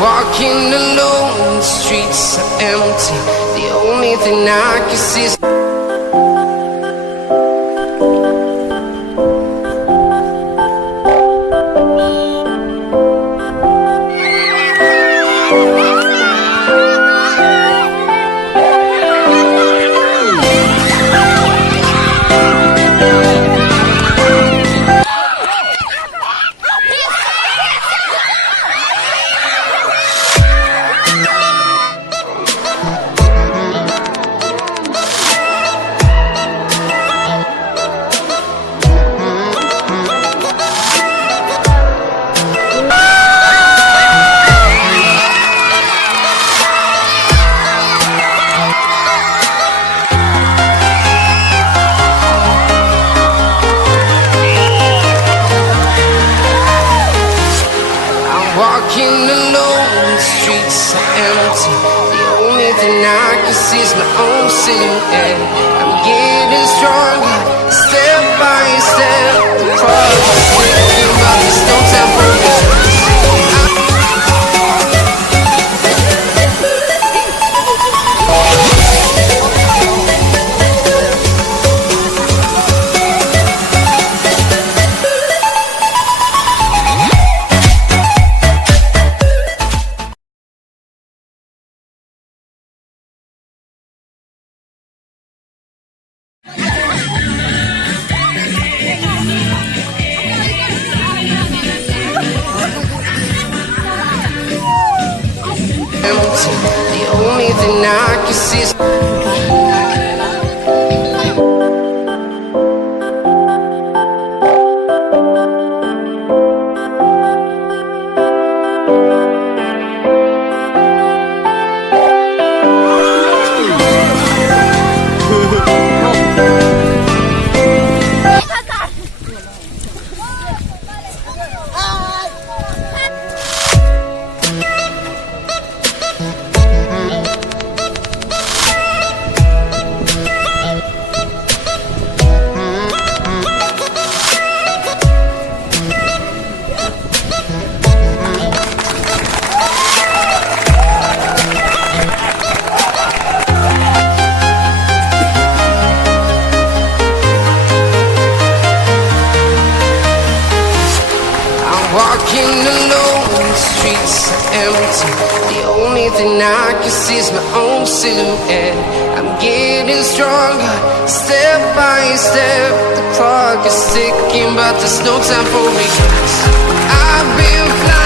Walking alone, the streets are empty. The only thing I can see is walking alone, the streets are empty. The only thing I can see is my own silhouette. I'm getting stronger, step by step. The progress is ticking, but there's no time for me. The only thing I can see is walking alone, the streets are empty. The only thing I can see is my own silhouette. I'm getting stronger, step by step. The clock is ticking, but there's no time for me. I've been flying.